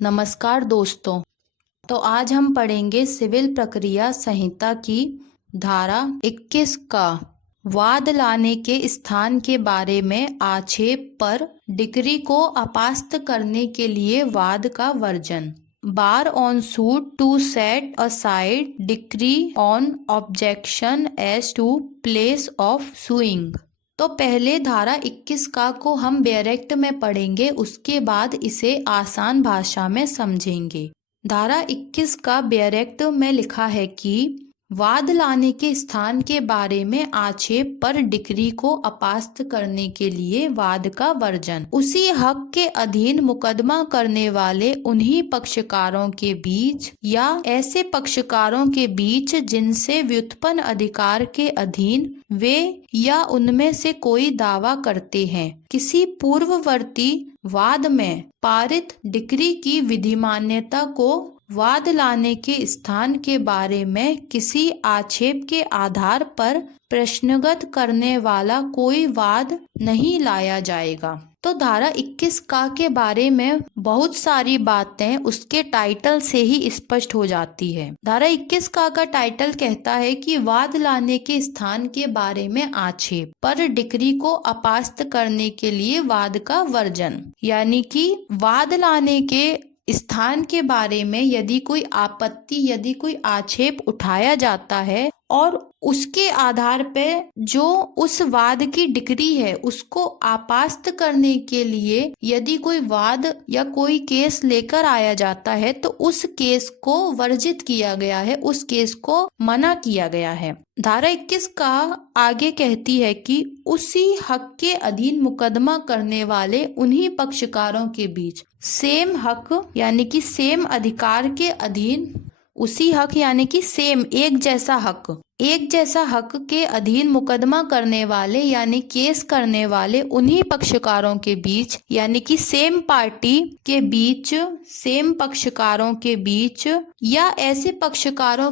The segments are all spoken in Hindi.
नमस्कार दोस्तों। तो आज हम पढ़ेंगे सिविल प्रक्रिया संहिता की धारा 21 का वाद लाने के स्थान के बारे में आक्षेप पर डिक्री को अपास्त करने के लिए वाद का version. Bar on suit to set aside decree on objection as to place of suing. तो पहले धारा 21 का को हम डायरेक्ट में पढ़ेंगे, उसके बाद इसे आसान भाषा में समझेंगे। धारा 21 का डायरेक्ट में लिखा है कि वाद लाने के स्थान के बारे में आक्षेप पर डिक्री को अपास्त करने के लिए वाद का वर्जन। उसी हक के अधीन मुकदमा करने वाले उन्हीं पक्षकारों के बीच या ऐसे पक्षकारों के बीच जिनसे व्युत्पन्न अधिकार के अधीन वे या उनमें से कोई दावा करते हैं, किसी पूर्ववर्ती वाद में पारित डिक्री की विधिमान्यता को वाद लाने के स्थान के बारे में किसी आक्षेप के आधार पर प्रश्नगत करने वाला कोई वाद नहीं लाया जाएगा। तो धारा 21 का के बारे में बहुत सारी बातें उसके टाइटल से ही स्पष्ट हो जाती है। धारा 21 का टाइटल कहता है कि वाद लाने के स्थान के बारे में आक्षेप पर डिक्री को अपास्त करने के लिए वाद का वर्जन, यानी कि वाद लाने के स्थान के बारे में यदि कोई आपत्ति, यदि कोई आक्षेप उठाया जाता है और उसके आधार पे जो उस वाद की डिक्री है उसको आपास्त करने के लिए यदि कोई वाद या कोई केस लेकर आया जाता है तो उस केस को वर्जित किया गया है, उस केस को मना किया गया है। धारा 21 का आगे कहती है कि उसी हक के अधीन मुकदमा करने वाले उन्हीं पक्षकारों के बीच सेम हक यानी कि सेम अधिकार के अधीन, उसी हक यानी कि सेम एक जैसा हक के अधीन मुकदमा करने वाले यानी केस करने वाले उन्हीं पक्षकारों के बीच, यानी कि सेम पार्टी के बीच, सेम पक्षकारों के बीच या ऐसे पक्षकारों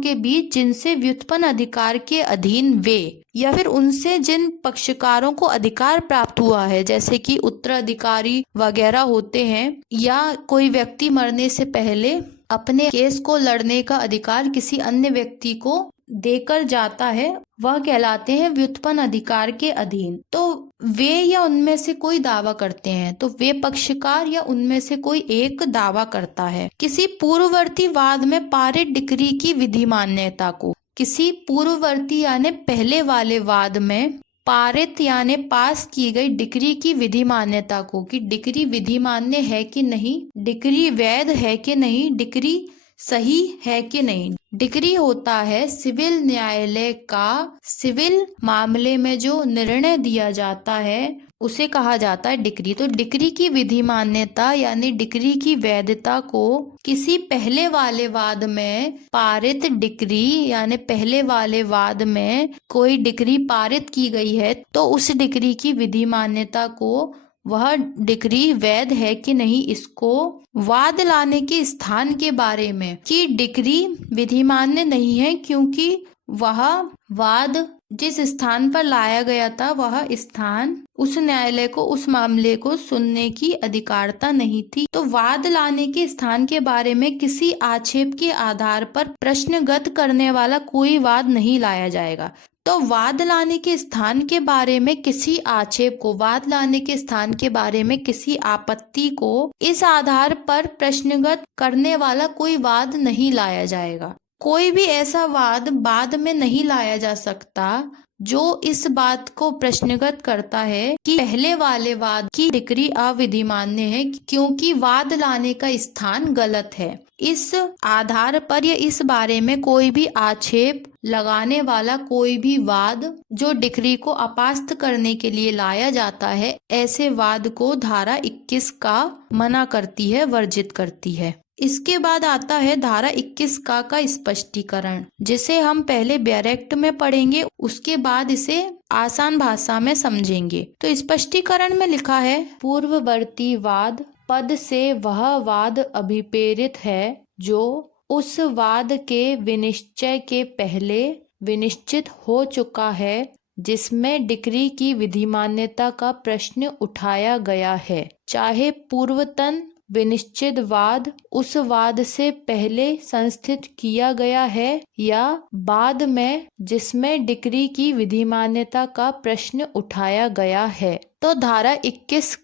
के बीच जिनसे व्युत्पन्न अधिकार के अधीन वे या फिर उनसे जिन पक्षकारों को अधिकार प्राप्त हुआ है, जैसे कि उत्तराधिकारी वगैरह होते हैं, या कोई व्यक्ति मरने से पहले अपने केस को लड़ने का अधिकार किसी अन्य व्यक्ति को देकर जाता है, वह कहलाते हैं व्युत्पन्न अधिकार के अधीन। तो वे या उनमें से कोई दावा करते हैं, तो वे पक्षकार या उनमें से कोई एक दावा करता है किसी पूर्ववर्ती वाद में पारित डिक्री की विधिमान्यता को, किसी पूर्ववर्ती यानी पहले वाले वाद में पारित यानी पास की गई डिक्री की विधि मान्यता को, कि डिक्री विधि मान्य है कि नहीं, डिक्री वैध है कि नहीं, डिक्री सही है कि नहीं। डिक्री होता है सिविल न्यायालय का सिविल मामले में जो निर्णय दिया जाता है उसे कहा जाता है डिक्री। तो डिक्री की विधि मान्यता यानी डिक्री की वैधता को किसी पहले वाले वाद में पारित डिक्री यानी पहले वाले वाद में कोई डिक्री पारित की गई है तो उस डिक्री की विधि मान्यता को, वह डिक्री वैध है कि नहीं, इसको वाद लाने के स्थान के बारे में कि डिक्री विधिमान्य नहीं है क्योंकि वह वाद जिस स्थान पर लाया गया था वह स्थान उस न्यायालय को उस मामले को सुनने की अधिकारता नहीं थी। तो वाद लाने के स्थान के बारे में किसी आक्षेप के आधार पर प्रश्नगत करने वाला कोई वाद नहीं लाया जाएगा। तो वाद लाने के स्थान के बारे में किसी आक्षेप को, वाद लाने के स्थान के बारे में किसी आपत्ति को इस आधार पर प्रश्नगत करने वाला कोई वाद नहीं लाया जाएगा। कोई भी ऐसा वाद बाद में नहीं लाया जा सकता जो इस बात को प्रश्नगत करता है कि पहले वाले वाद की डिक्री अविधिमान्य है क्योंकि वाद लाने का स्थान गलत है। इस आधार पर या इस बारे में कोई भी आक्षेप लगाने वाला कोई भी वाद जो डिक्री को अपास्त करने के लिए लाया जाता है, ऐसे वाद को धारा 21 का मना करती है, वर्जित करती है। इसके बाद आता है धारा 21 का स्पष्टीकरण, जिसे हम पहले डायरेक्ट में पढ़ेंगे, उसके बाद इसे आसान भाषा में समझेंगे। तो स्पष्टीकरण में लिखा है, पूर्ववर्ती वाद पद से वह वाद अभिप्रेरित है जो उस वाद के विनिश्चय के पहले विनिश्चित हो चुका है, जिसमें डिक्री की विधिमान्यता का प्रश्न उठाया गया है, चाहे पूर्वतन विनिश्चित वाद उस वाद से पहले संस्थित किया गया है या बाद में जिसमें डिक्री की विधिमान्यता का प्रश्न उठाया गया है। तो धारा 21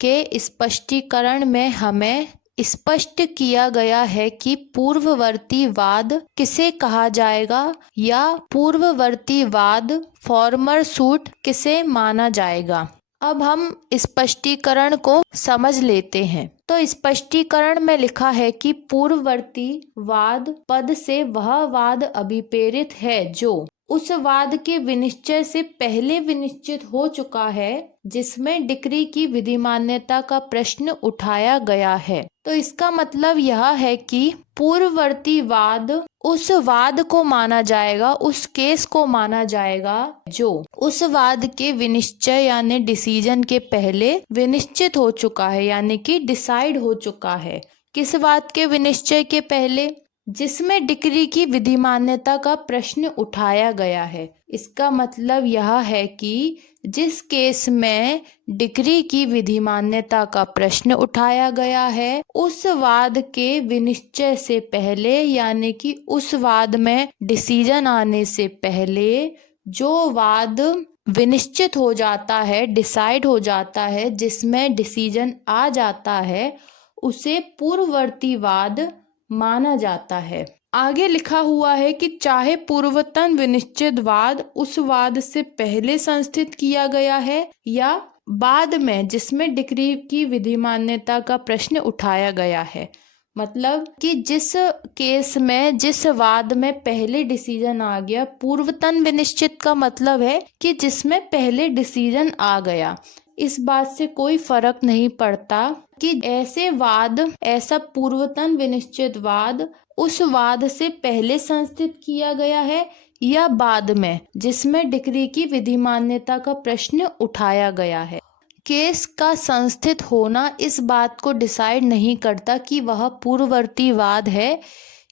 के स्पष्टीकरण में हमें स्पष्ट किया गया है कि पूर्ववर्ती वाद किसे कहा जाएगा या पूर्ववर्ती वाद फॉर्मर सूट किसे माना जाएगा। अब हम स्पष्टीकरण को समझ लेते हैं। तो स्पष्टीकरण में लिखा है कि पूर्ववर्ती वाद पद से वह वाद अभिप्रेरित है जो उस वाद के विनिश्चय से पहले विनिश्चित हो चुका है जिसमें डिक्री की विधिमान्यता का प्रश्न उठाया गया है। तो इसका मतलब यह है कि पूर्ववर्ती वाद उस वाद को माना जाएगा, उस केस को माना जाएगा जो उस वाद के विनिश्चय यानी डिसीजन के पहले विनिश्चित हो चुका है, यानी कि डिसाइड हो चुका है। किस वाद के विनिश्चय के पहले? जिसमें डिक्री की विधिमान्यता का प्रश्न उठाया गया है। इसका मतलब यह है कि जिस केस में डिक्री की विधिमान्यता का प्रश्न उठाया गया है उस वाद के विनिश्चय से पहले, यानी कि उस वाद में डिसीजन आने से पहले जो वाद विनिश्चित हो जाता है, डिसाइड हो जाता है, जिसमें डिसीजन आ जाता है, उसे पूर्ववर्ती वाद माना जाता है। आगे लिखा हुआ है कि चाहे पूर्वतन विनिश्चित वाद उस वाद से पहले संस्थित किया गया है या बाद में जिसमें डिक्री की विधिमान्यता का प्रश्न उठाया गया है। मतलब कि जिस केस में जिस वाद में पहले डिसीजन आ गया, पूर्वतन विनिश्चित का मतलब है कि जिसमें पहले डिसीजन आ गया। इस बात से कोई फर्क नहीं पड़ता कि ऐसे वाद, ऐसा पूर्वतन विनिश्चित वाद उस वाद से पहले संस्थित किया गया है या बाद में जिसमें डिक्री की विधिमान्यता का प्रश्न उठाया गया है। केस का संस्थित होना इस बात को डिसाइड नहीं करता कि वह पूर्ववर्ती वाद है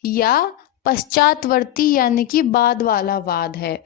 या पश्चातवर्ती यानी कि बाद वाला वाद है।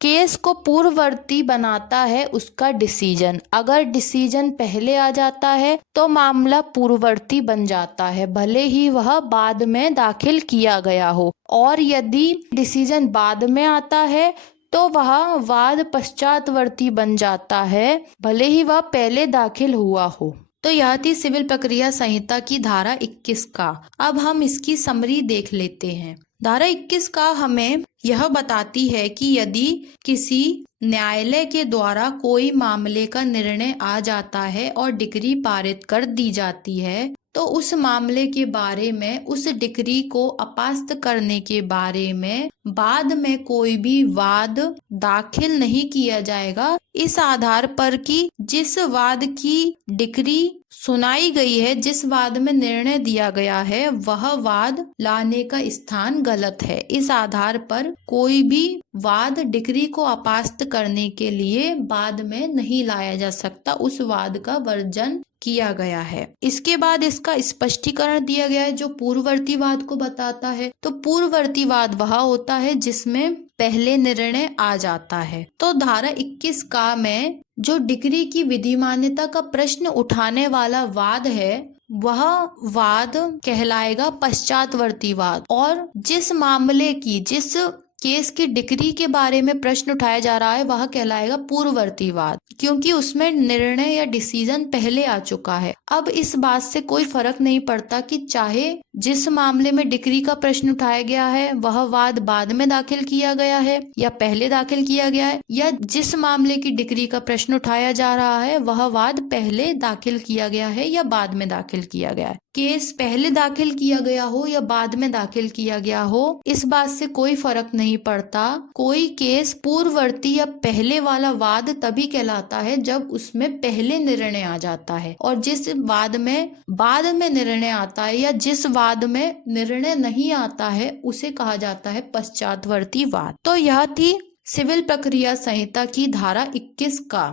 केस को पूर्ववर्ती बनाता है उसका डिसीजन। अगर डिसीजन पहले आ जाता है तो मामला पूर्ववर्ती बन जाता है, भले ही वह बाद में दाखिल किया गया हो। और यदि डिसीजन बाद में आता है तो वह वाद पश्चातवर्ती बन जाता है, भले ही वह पहले दाखिल हुआ हो। तो यह थी सिविल प्रक्रिया संहिता की धारा 21 का। अब हम इसकी समरी देख लेते हैं। धारा 21 का हमें यह बताती है कि यदि किसी न्यायालय के द्वारा कोई मामले का निर्णय आ जाता है और डिक्री पारित कर दी जाती है तो उस मामले के बारे में, उस डिक्री को अपास्त करने के बारे में बाद में कोई भी वाद दाखिल नहीं किया जाएगा, इस आधार पर कि जिस वाद की डिक्री सुनाई गई है, जिस वाद में निर्णय दिया गया है, वह वाद लाने का स्थान गलत है। इस आधार पर कोई भी वाद डिक्री को अपास्त करने के लिए बाद में नहीं लाया जा सकता, उस वाद का वर्जन किया गया है। इसके बाद इसका स्पष्टीकरण दिया गया है जो पूर्ववर्ती वाद को बताता है। तो पूर्ववर्ती वाद वह होता है जिसमें पहले निर्णय आ जाता है। तो धारा 21 का में जो डिक्री की विधिमान्यता का प्रश्न उठाने वाला वाद है वह वाद कहलाएगा पश्चातवर्ती वाद। और जिस मामले की, जिस केस की डिक्री के बारे में प्रश्न उठाया जा रहा है वह कहलाएगा पूर्ववर्ती वाद, क्योंकि उसमें निर्णय या डिसीजन पहले आ चुका है। अब इस बात से कोई फर्क नहीं पड़ता कि चाहे जिस मामले में डिक्री का प्रश्न उठाया गया है वह वाद बाद में दाखिल किया गया है या पहले दाखिल किया गया है, या जिस मामले की डिक्री का प्रश्न उठाया जा रहा है वह वाद पहले दाखिल किया गया है या बाद में दाखिल किया गया है। केस पहले दाखिल किया गया हो या बाद में दाखिल किया गया हो, इस बात से कोई फर्क नहीं पड़ता। कोई केस पूर्ववर्ती या पहले वाला वाद तभी कहलाता है जब उसमें पहले निर्णय आ जाता है, और जिस वाद में बाद में निर्णय आता है या जिस वाद में निर्णय नहीं आता है उसे कहा जाता है पश्चातवर्ती वाद। तो यह थी सिविल प्रक्रिया संहिता की धारा 21 का।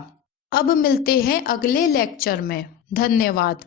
अब मिलते हैं अगले लेक्चर में। धन्यवाद।